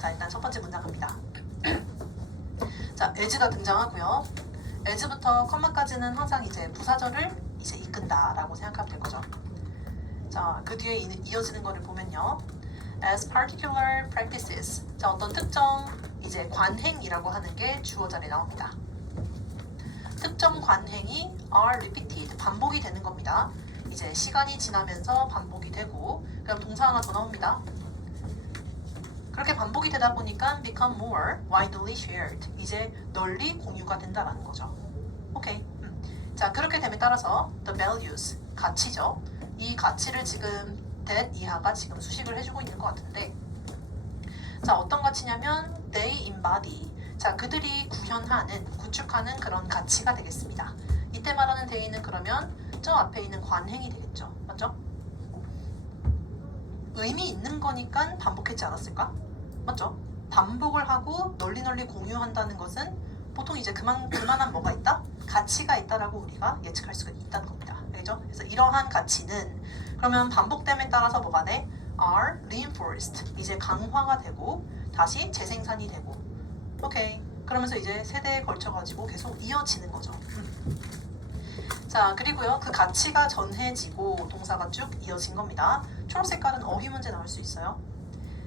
자, 일단 첫 번째 문장 갑니다. 자, as가 등장하고요. as부터 컴마까지는 항상 이제 부사절을 이제 이끈다라고 생각하면 될 거죠. 자, 그 뒤에 이어지는 거를 보면요. as particular practices. 자, 어떤 특정 이제 관행이라고 하는 게 주어 자리에 나옵니다. 특정 관행이 are repeated. 반복이 되는 겁니다. 이제 시간이 지나면서 반복이 되고, 그럼 동사 하나 더 나옵니다. 그렇게 반복이 되다 보니까 become more widely shared. 이제 널리 공유가 된다라는 거죠. 오케이. 자, 그렇게 됨에 따라서 the values, 가치죠. 이 가치를 지금 that 이하가 지금 수식을 해주고 있는 것 같은데, 자, 어떤 가치냐면 they embody. 자, 그들이 구현하는, 구축하는 그런 가치가 되겠습니다. 이때 말하는 they는 그러면 저 앞에 있는 관행이 되겠죠. 맞죠? 의미 있는 거니까 반복했지 않았을까? 맞죠? 반복을 하고 널리 공유한다는 것은 보통 이제 그만한 뭐가 있다? 가치가 있다라고 우리가 예측할 수가 있다는 겁니다. 알죠? 그래서 이러한 가치는 그러면 반복됨에 따라서 뭐가 돼? are reinforced. 이제 강화가 되고 다시 재생산이 되고. 오케이. 그러면서 이제 세대에 걸쳐가지고 계속 이어지는 거죠. 자, 그리고요. 그 가치가 전해지고 동사가 쭉 이어진 겁니다. 초록 색깔은 어휘 문제 나올 수 있어요.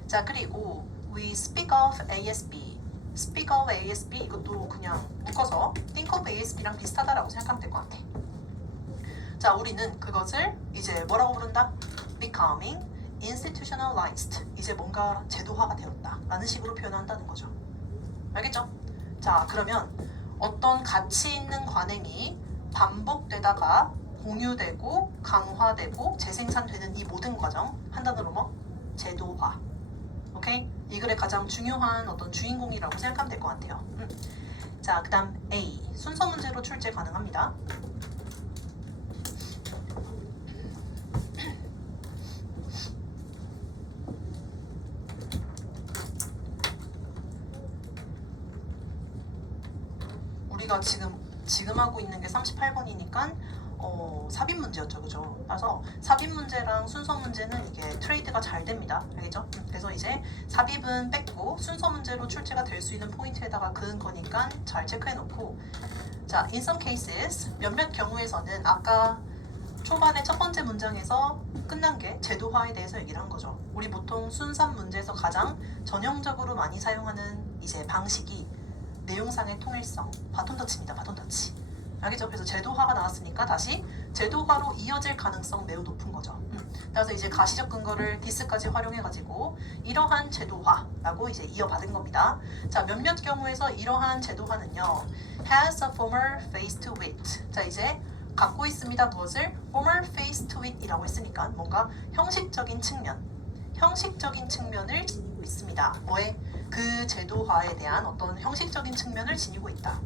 자, 그리고 we speak of ASB. speak of ASB 이것도 그냥 묶어서 think of ASB랑 비슷하다라고 생각하면 될 것 같아. 자, 우리는 그것을 이제 뭐라고 부른다? becoming institutionalized. 이제 뭔가 제도화가 되었다 라는 식으로 표현한다는 거죠. 알겠죠? 자, 그러면 어떤 가치 있는 관행이 반복되다가 공유되고 강화되고 재생산되는 이 모든 과정 한 단어로 뭐? 제도화. 오케이? 이 글의 가장 중요한 어떤 주인공이라고 생각하면 될 것 같아요. 자, 그 다음 A. 순서 문제로 출제 가능합니다. 우리가 지금 하고 있는 게 38번이니까 삽입 문제였죠, 그죠? 그래서 삽입 문제랑 순서 문제는 이게 트레이드가 잘 됩니다, 알겠죠? 그래서 이제 삽입은 뺐고 순서 문제로 출제가 될 수 있는 포인트에다가 그은 거니까 잘 체크해놓고, 자, in some cases 몇몇 경우에서는 아까 초반에 첫 번째 문장에서 끝난 게 제도화에 대해서 얘기를 한 거죠. 우리 보통 순산 문제에서 가장 전형적으로 많이 사용하는 이제 방식이 내용상의 통일성, 바톤터치입니다. 바톤터치. 알겠죠? 그래서 제도화가 나왔으니까 다시 제도화로 이어질 가능성 매우 높은 거죠. 그래서 이제 가시적 근거를 디스까지 활용해가지고 이러한 제도화라고 이제 이어받은 겁니다. 자, 몇몇 경우에서 이러한 제도화는요, has a former face to it. 자, 이제 갖고 있습니다. 무엇을? former face to it 이라고 했으니까 뭔가 형식적인 측면을 지니고 있습니다. 뭐에? 그 제도화에 대한 어떤 형식적인 측면을 지니고 있다.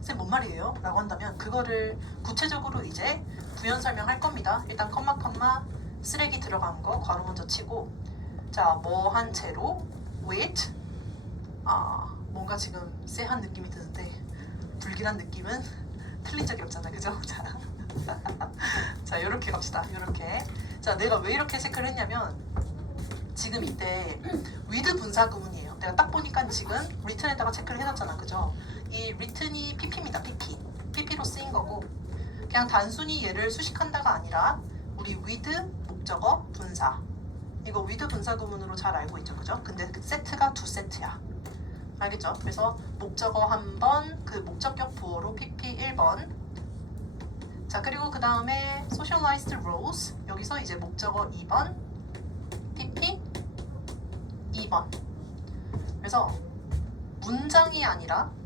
쌤, 뭔 말이에요? 라고 한다면 그거를 구체적으로 이제 부연 설명할 겁니다. 일단 컴마 쓰레기 들어간 거 괄호 먼저 치고, 자, 뭐한 채로 with, 뭔가 지금 쎄한 느낌이 드는데 불길한 느낌은 틀린 적이 없잖아, 그죠? 자, 요렇게 갑시다. 요렇게. 자, 내가 왜 이렇게 체크를 했냐면 지금 이때 with 분사 구문이에요. 내가 딱 보니까 지금 written에다가 체크를 해놨잖아, 그죠? 이 written이 pp입니다. pp로 쓰인 거고, 그냥 단순히 얘를 수식한다가 아니라 우리 with 목적어 분사, 이거 with 분사 구문으로 잘 알고 있죠, 그죠? 근데 그 세트가 두 세트야. 알겠죠? 그래서 목적어 한 번, 그 목적격 부호로 pp 1번. 자, 그리고 그 다음에 socialized roles, 여기서 이제 목적어 2번, pp 2번. 그래서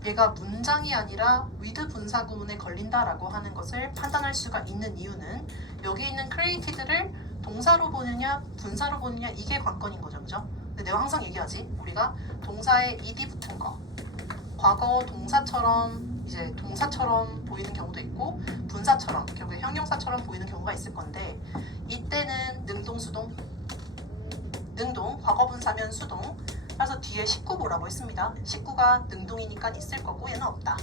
얘가 문장이 아니라 with 분사 구문에 걸린다라고 하는 것을 판단할 수가 있는 이유는 여기 있는 created를 동사로 보느냐 분사로 보느냐 이게 관건인 거죠, 그죠? 근데 내가 항상 얘기하지, 우리가 동사에 ed 붙은 거, 과거 동사처럼 이제 동사처럼 보이는 경우도 있고 분사처럼, 결국에 형용사처럼 보이는 경우가 있을 건데, 이때는 능동, 수동, 능동, 과거 분사면 수동. 그래서 뒤에 19보라고 했습니다. 19가 능동이니까 있을 거고 얘는 없다.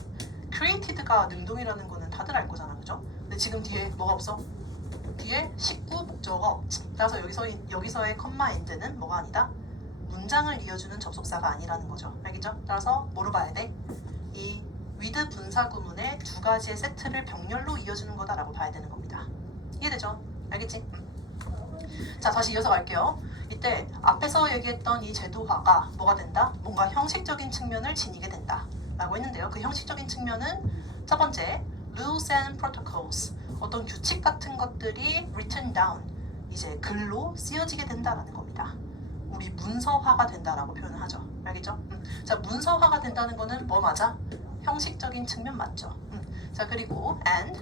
created가 능동이라는 거는 다들 알 거잖아, 그죠? 근데 지금 뒤에 뭐가 없어? 뒤에 19 목적어가 없지. 그래서 여기서의 컴마 엔드는 뭐가 아니다? 문장을 이어주는 접속사가 아니라는 거죠. 알겠죠? 따라서 뭐로 봐야 돼? 이 with 분사 구문의 두 가지의 세트를 병렬로 이어주는 거다라고 봐야 되는 겁니다. 이해되죠? 알겠지? 자, 다시 이어서 갈게요. 이때 앞에서 얘기했던 이 제도화가 뭐가 된다? 뭔가 형식적인 측면을 지니게 된다 라고 했는데요. 그 형식적인 측면은 첫 번째, rules and protocols, 어떤 규칙 같은 것들이 written down, 이제 글로 쓰여지게 된다라는 겁니다. 우리 문서화가 된다라고 표현을 하죠. 알겠죠? 자, 문서화가 된다는 거는 뭐 맞아? 형식적인 측면 맞죠? 자, 그리고 and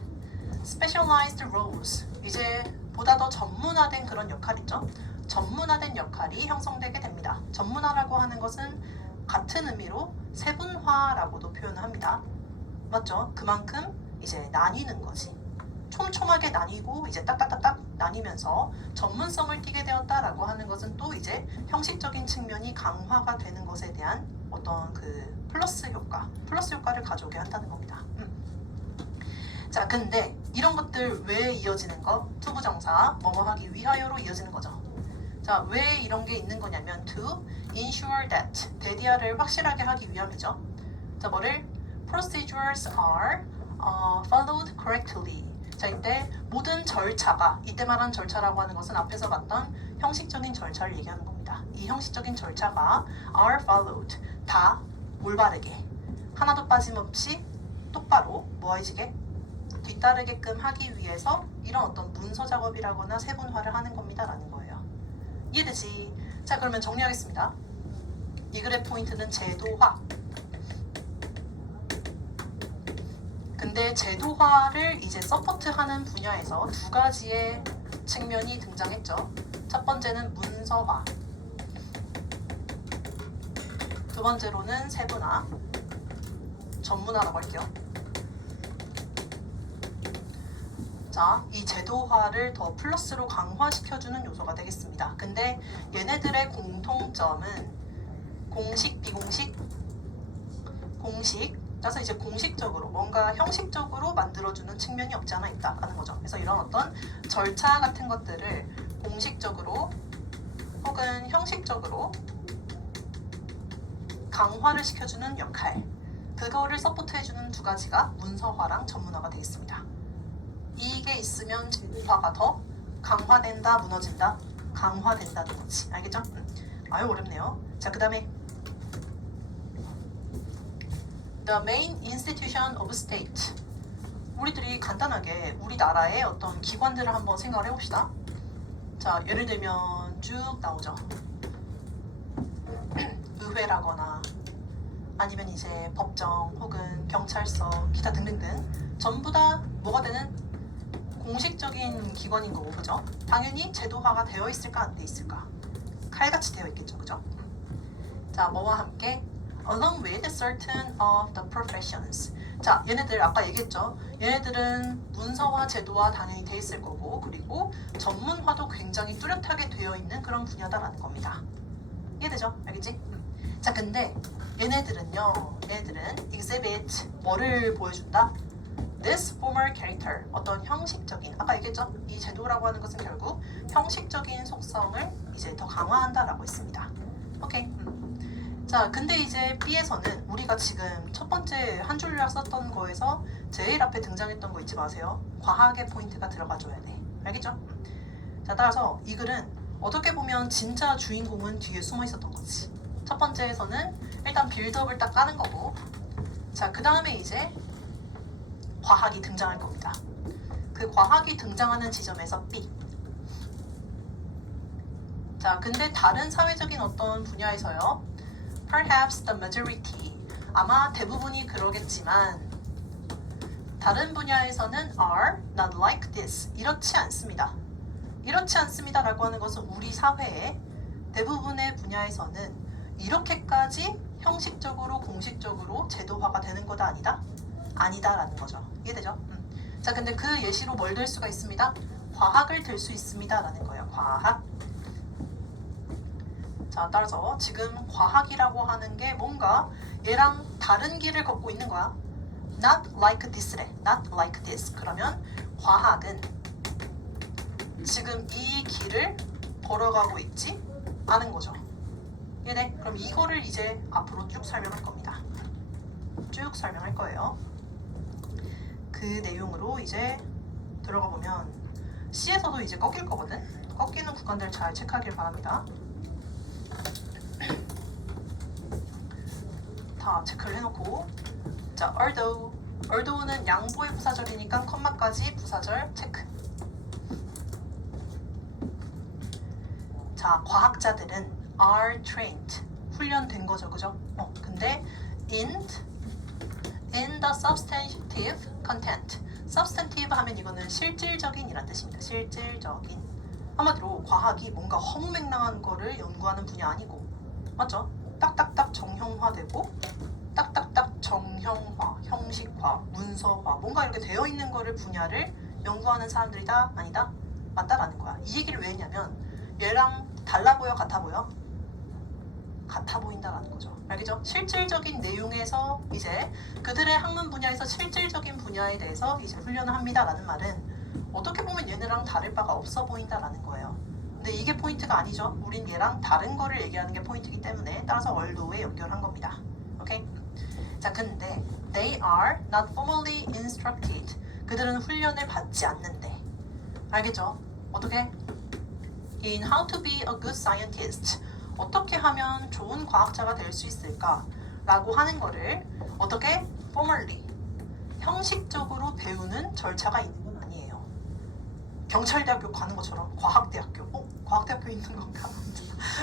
specialized roles, 이제 보다 더 전문화된 그런 역할이죠. 전문화된 역할이 형성되게 됩니다. 전문화라고 하는 것은 같은 의미로 세분화라고도 표현을 합니다. 맞죠? 그만큼 이제 나뉘는 거지. 촘촘하게 나뉘고 이제 딱딱딱딱 나뉘면서 전문성을 띠게 되었다라고 하는 것은 또 이제 형식적인 측면이 강화가 되는 것에 대한 어떤 그 플러스 효과를 가져오게 한다는 겁니다. 자, 근데 이런 것들 왜 이어지는 거? 투부정사 뭐뭐 하기 위하여로 이어지는 거죠. 자, 왜 이런 게 있는 거냐면 to ensure that, 대디아를 확실하게 하기 위함이죠. 자, 뭐를? procedures are followed correctly. 자, 이때 모든 절차가, 이때 말한 절차라고 하는 것은 앞에서 봤던 형식적인 절차를 얘기하는 겁니다. 이 형식적인 절차가 are followed, 다 올바르게, 하나도 빠짐없이 똑바로 뭐해지게? 뒤따르게끔 하기 위해서 이런 어떤 문서 작업이라거나 세분화를 하는 겁니다 라는 거예요. 이해되지? 자, 그러면 정리하겠습니다. 이 글의 포인트는 제도화. 근데 제도화를 이제 서포트하는 분야에서 두 가지의 측면이 등장했죠. 첫 번째는 문서화, 두 번째로는 세분화, 전문화라고 할게요. 자, 이 제도화를 더 플러스로 강화시켜주는 요소가 되겠습니다. 근데 얘네들의 공통점은 공식, 비공식, 공식, 그래서 이제 공식적으로 뭔가 형식적으로 만들어주는 측면이 없지 않아 있다라는 거죠. 그래서 이런 어떤 절차 같은 것들을 공식적으로 혹은 형식적으로 강화를 시켜주는 역할, 그거를 서포트해주는 두 가지가 문서화랑 전문화가 되겠습니다. 이게 있으면 제도화가 더 강화된다, 무너진다, 강화된다는 거지. 알겠죠? 아유, 어렵네요. 자, 그 다음에 The main institution of state. 우리들이 간단하게 우리나라의 어떤 기관들을 한번 생각을 해봅시다. 자, 예를 들면 쭉 나오죠. 의회라거나 아니면 이제 법정 혹은 경찰서, 기타 등등등 전부 다 뭐가 되는 공식적인 기관인 거고, 그죠? 당연히 제도화가 되어 있을까 안 돼 있을까? 칼같이 되어 있겠죠, 그죠? 자, 뭐와 함께 along with certain of the professions. 자, 얘네들 아까 얘기했죠. 얘네들은 문서화, 제도화 당연히 돼 있을 거고, 그리고 전문화도 굉장히 뚜렷하게 되어 있는 그런 분야다라는 겁니다. 이해되죠? 알겠지? 자, 근데 얘네들은 exhibit 뭐를 보여준다? This formal character, 어떤 형식적인, 아까 얘기했죠? 이 제도라고 하는 것은 결국 형식적인 속성을 이제 더 강화한다라고 했습니다. 오케이. 자, 근데 이제 B에서는 우리가 지금 첫 번째 한 줄요약 썼던 거에서 제일 앞에 등장했던 거 잊지 마세요. 과학의 포인트가 들어가줘야 돼. 알겠죠? 자, 따라서 이 글은 어떻게 보면 진짜 주인공은 뒤에 숨어 있었던 거지. 첫 번째에서는 일단 빌드업을 딱 까는 거고, 자, 그 다음에 이제 과학이 등장할 겁니다. 그 과학이 등장하는 지점에서 B. 자, 근데 다른 사회적인 어떤 분야에서요, perhaps the majority, 아마 대부분이 그러겠지만 다른 분야에서는 are not like this, 이렇지 않습니다. 이렇지 않습니다 라고 하는 것은 우리 사회의 대부분의 분야에서는 이렇게까지 형식적으로 공식적으로 제도화가 되는 거다 아니다? 아니다라는 거죠. 이해되죠? 자, 근데 그 예시로 뭘 들 수가 있습니다? 과학을 들 수 있습니다 라는 거예요. 과학. 자, 따라서 지금 과학이라고 하는 게 뭔가 얘랑 다른 길을 걷고 있는 거야. Not like this래. Not like this. 그러면 과학은 지금 이 길을 걸어가고 있지 않은 거죠. 이해되죠? 자, 따라서 지금 과학이라고 하는 게 뭔가 얘랑 다른 길을 걷고 있는 거야. Not like this래. Not like this. 그러면 과학은 지금 이 길을 걸어가고 있지 않은 거죠. 이해되죠? 자, 따라서 지금 과학이라고 하는 게 뭔가 얘랑 다른 길을 걷고 있는 거야. Not like this래. Not like this. 그러면 과학은 지금 이 길을 걸어가고 있지 않은 거죠. 이해돼? 그럼 이거를 이제 앞으로 쭉 설명할 겁니다. 쭉 설명할 거예요. 그 내용으로 이제 들어가 보면 C에서도 이제 꺾일 거거든? 꺾이는 구간들 잘 체크하길 바랍니다. 다 체크를 해놓고 자, although 는 양보의 부사절이니까 컴마까지 부사절 체크. 자, 과학자들은 are trained 훈련된 거죠, 그죠? 근데 in the substantive content. substantive 하면 이거는 실질적인 이란 뜻입니다. 실질적인. 한마디로 과학이 뭔가 허무맹랑한 거를 연구하는 분야 아니고, 맞죠? 딱딱딱 정형화되고 딱딱딱 정형화, 형식화, 문서화 뭔가 이렇게 되어 있는 거를 분야를 연구하는 사람들이다? 아니다? 맞다라는 거야. 이 얘기를 왜 했냐면 얘랑 달라 보여? 같아 보여? 같아 보인다라는 거죠. 알겠죠? 실질적인 내용에서 이제 그들의 학문 분야에서 실질적인 분야에 대해서 이제 훈련을 합니다라는 말은 어떻게 보면 얘네랑 다를 바가 없어 보인다라는 거예요. 근데 이게 포인트가 아니죠. 우린 얘랑 다른 거를 얘기하는 게 포인트이기 때문에 따라서 얼도에 연결한 겁니다. 오케이? 자, 근데 they are not formally instructed. 그들은 훈련을 받지 않는데. 알겠죠? 어떻게? In how to be a good scientist. 어떻게 하면 좋은 과학자가 될 수 있을까? 라고 하는 거를 어떻게? formally. 형식적으로 배우는 절차가 있는 건 아니에요. 경찰대학교 가는 것처럼 과학대학교. 과학대학교 있는 건가?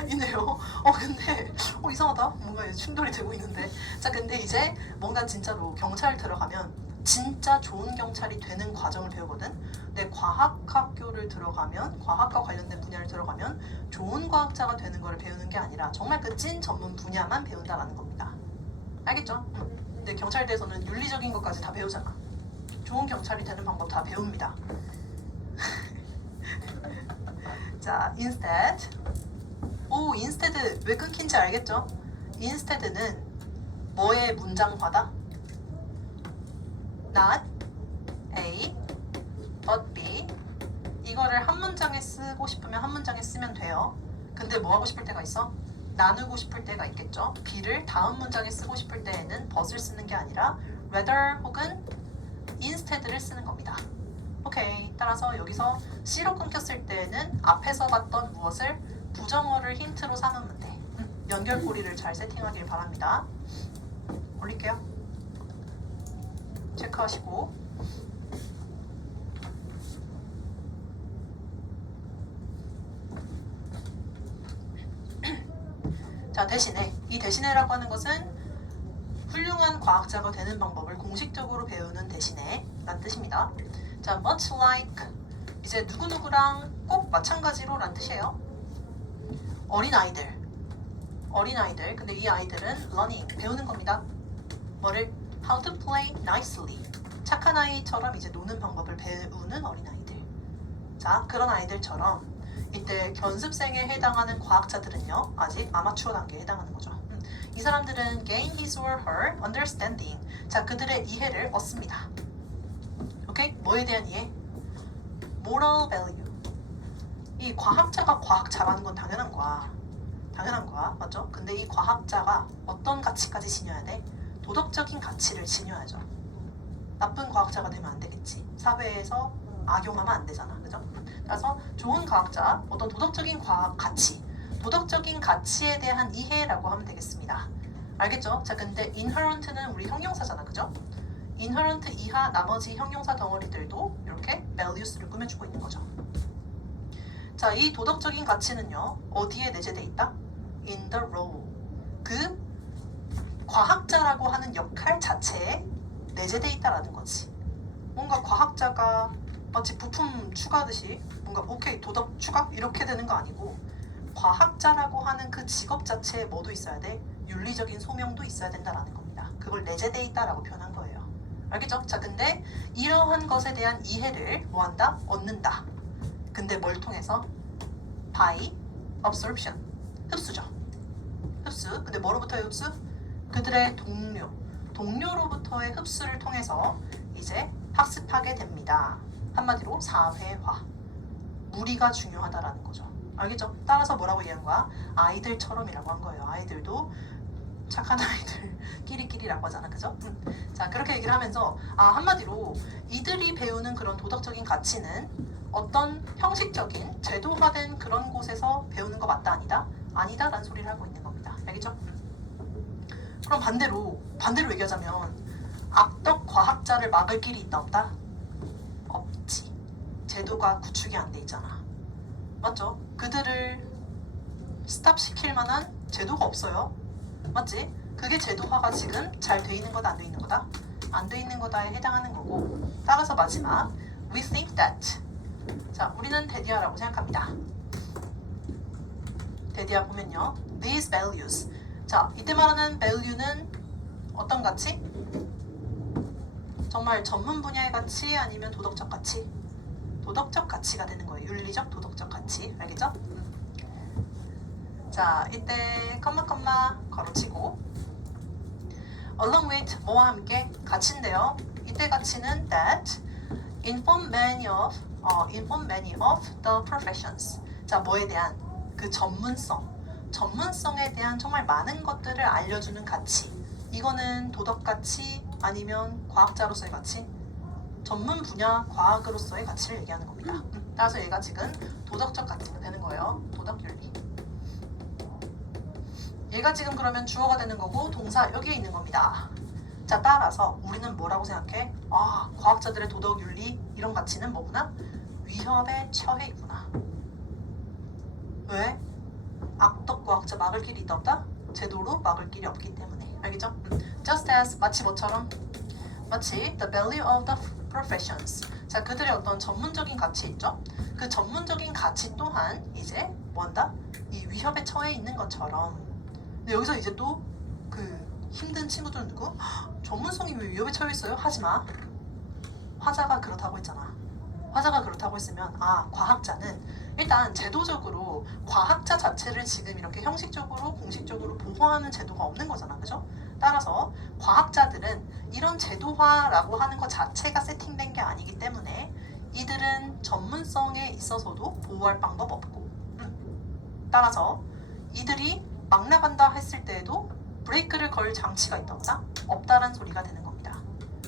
있네요. 근데 이상하다. 뭔가 충돌이 되고 있는데. 자, 근데 이제 뭔가 진짜로 경찰 들어가면 진짜 좋은 경찰이 되는 과정을 배우거든. 근데 과학학교를 들어가면 과학과 관련된 분야를 들어가면 좋은 과학자가 되는 걸 배우는 게 아니라 정말 그 찐 전문 분야만 배운다라는 겁니다. 알겠죠? 근데 경찰대에서는 윤리적인 것까지 다 배우잖아. 좋은 경찰이 되는 방법 다 배웁니다. 자, instead. instead 왜 끊긴지 알겠죠? instead는 뭐의 문장화다? not A but B. 이거를 한 문장에 쓰고 싶으면 한 문장에 쓰면 돼요. 근데 뭐 하고 싶을 때가 있어? 나누고 싶을 때가 있겠죠. B를 다음 문장에 쓰고 싶을 때에는 but을 쓰는 게 아니라 rather 혹은 instead를 쓰는 겁니다. 오케이. 따라서 여기서 C로 끊겼을 때는 앞에서 봤던 무엇을 부정어를 힌트로 삼으면 돼. 연결고리를 잘 세팅하길 바랍니다. 올릴게요. 체크하시고. 자, 이 대신에라고 하는 것은 훌륭한 과학자가 되는 방법을 공식적으로 배우는 대신에 라는 뜻입니다. 자, much like 이제 누구누구랑 꼭 마찬가지로 라는 뜻이에요. 어린아이들. 근데 이 아이들은 learning, 배우는 겁니다. 뭐를? How to play nicely. 착한 아이처럼 이제 노는 방법을 배우는 어린아이들. 자, 그런 아이들처럼 이때 견습생에 해당하는 과학자들은요, 아직 아마추어 단계에 해당하는 거죠. 이 사람들은 gain his or her understanding. 자, 그들의 이해를 얻습니다. 오케이? 뭐에 대한 이해? moral value. 이 과학자가 과학 잘하는 건 당연한 거야. 맞죠? 근데 이 과학자가 어떤 가치까지 지녀야 돼? 도덕적인 가치를 지녀야죠. 나쁜 과학자가 되면 안 되겠지. 사회에서 악용하면 안 되잖아. 그죠? 그래서 좋은 과학자, 어떤 도덕적인 과학 가치, 도덕적인 가치에 대한 이해라고 하면 되겠습니다. 알겠죠? 자, 근데 inherent는 우리 형용사잖아. 그죠? inherent 이하 나머지 형용사 덩어리들도 이렇게 values를 꾸며주고 있는 거죠. 자, 이 도덕적인 가치는요, 어디에 내재돼 있다? in the role. 그 과학자라고 하는 역할 자체에 내재돼 있다라는 거지. 뭔가 과학자가 마치 부품 추가하듯이 뭔가 오케이 도덕 추가 이렇게 되는 거 아니고, 과학자라고 하는 그 직업 자체에 뭐도 있어야 돼? 윤리적인 소명도 있어야 된다라는 겁니다. 그걸 내재돼 있다라고 표현한 거예요. 알겠죠? 자, 근데 이러한 것에 대한 이해를 뭐한다? 얻는다. 근데 뭘 통해서? by absorption. 흡수죠. 흡수. 근데 뭐로부터의 흡수? 그들의 동료로부터의 흡수를 통해서 이제 학습하게 됩니다. 한마디로 사회화. 무리가 중요하다라는 거죠. 알겠죠? 따라서 뭐라고 얘기한 거야? 아이들처럼이라고 한 거예요. 아이들도 착한 아이들 끼리끼리라고 하잖아, 그죠? 자, 그렇게 얘기를 하면서 한마디로 이들이 배우는 그런 도덕적인 가치는 어떤 형식적인 제도화된 그런 곳에서 배우는 거 맞다 아니다? 아니다라는 소리를 하고 있는 겁니다. 알겠죠? 그럼 반대로 얘기하자면 악덕 과학자를 막을 길이 있다 없다? 없지. 제도가 구축이 안 돼 있잖아. 맞죠? 그들을 스탑시킬 만한 제도가 없어요. 맞지? 그게 제도화가 지금 잘 돼 있는 거다 안 돼 있는 거다? 안 돼 있는 거다에 해당하는 거고, 따라서 마지막 we think that. 자, 우리는 데디아라고 생각합니다. 데디아 보면요, these values. 자, 이때 말하는 value는 어떤 가치? 정말 전문 분야의 가치 아니면 도덕적 가치? 도덕적 가치가 되는 거예요. 윤리적 도덕적 가치. 알겠죠? 자, 이때 컴마 걸어치고 along with 뭐와 함께 가치인데요. 이때 가치는 that inform many of the professions. 자, 뭐에 대한 그 전문성에 대한 정말 많은 것들을 알려주는 가치. 이거는 도덕 가치 아니면 과학자로서의 가치? 전문 분야 과학으로서의 가치를 얘기하는 겁니다. 따라서 얘가 지금 도덕적 가치가 되는 거예요. 도덕 윤리. 얘가 지금 그러면 주어가 되는 거고 동사 여기에 있는 겁니다. 자, 따라서 우리는 뭐라고 생각해? 과학자들의 도덕 윤리 이런 가치는 뭐구나? 위협에 처해 있구나. 왜? 악덕 과학자 막을 길이 있다 없다? 제도로 막을 길이 없기 때문에. 알겠죠? Just as 마치 뭐처럼? 마치 the value of the professions. 자, 그들의 어떤 전문적인 가치 있죠? 그 전문적인 가치 또한 이제 뭔다? 이 위협에 처해 있는 것처럼. 근데 여기서 이제 또 그 힘든 친구들은 누구? 전문성이 왜 위협에 처해 있어요? 하지마. 화자가 그렇다고 했잖아. 화자가 그렇다고 했으면 과학자는 일단 제도적으로 과학자 자체를 지금 이렇게 형식적으로 공식적으로 보호하는 제도가 없는 거잖아, 그죠? 따라서 과학자들은 이런 제도화라고 하는 것 자체가 세팅된 게 아니기 때문에 이들은 전문성에 있어서도 보호할 방법 없고, 따라서 이들이 막 나간다 했을 때에도 브레이크를 걸 장치가 있다 없다? 없다란 소리가 되는 겁니다.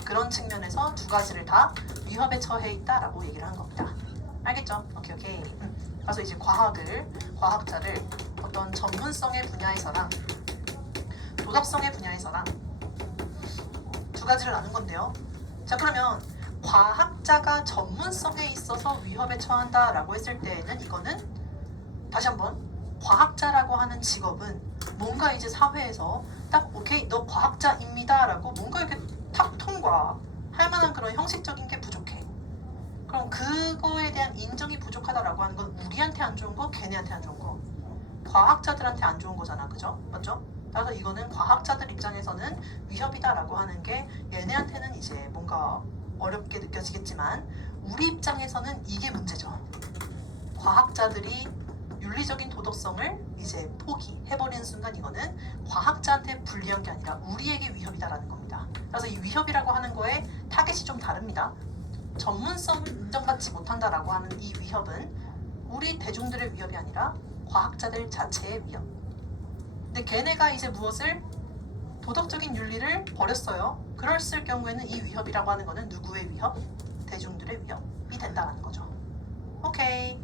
그런 측면에서 두 가지를 다 위협에 처해 있다라고 얘기를 한 겁니다. 알겠죠? 오케이. 그래서 이제 과학자를 어떤 전문성의 분야에서랑 도덕성의 분야에서랑 두 가지를 나눈 건데요. 자, 그러면 과학자가 전문성에 있어서 위협에 처한다라고 했을 때에는 이거는 다시 한번 과학자라고 하는 직업은 뭔가 이제 사회에서 딱 오케이 너 과학자입니다 라고 뭔가 이렇게 탁 통과할 만한 그런 형식적인 게 부족해. 그럼 그거에 대한 인정이 부족하다라고 하는 건 우리한테 안 좋은 거, 걔네한테 안 좋은 거, 과학자들한테 안 좋은 거잖아, 그죠? 맞죠? 따라서 이거는 과학자들 입장에서는 위협이다라고 하는 게 얘네한테는 이제 뭔가 어렵게 느껴지겠지만 우리 입장에서는 이게 문제죠. 과학자들이 윤리적인 도덕성을 이제 포기해버리는 순간 이거는 과학자한테 불리한 게 아니라 우리에게 위협이다라는 겁니다. 그래서 이 위협이라고 하는 거에 타겟이 좀 다릅니다. 전문성을 인정받지 못한다라고 하는 이 위협은 우리 대중들의 위협이 아니라 과학자들 자체의 위협. 근데 걔네가 이제 무엇을 도덕적인 윤리를 버렸어요. 그랬을 경우에는 이 위협이라고 하는 거는 누구의 위협? 대중들의 위협이 된다는 거죠. 오케이.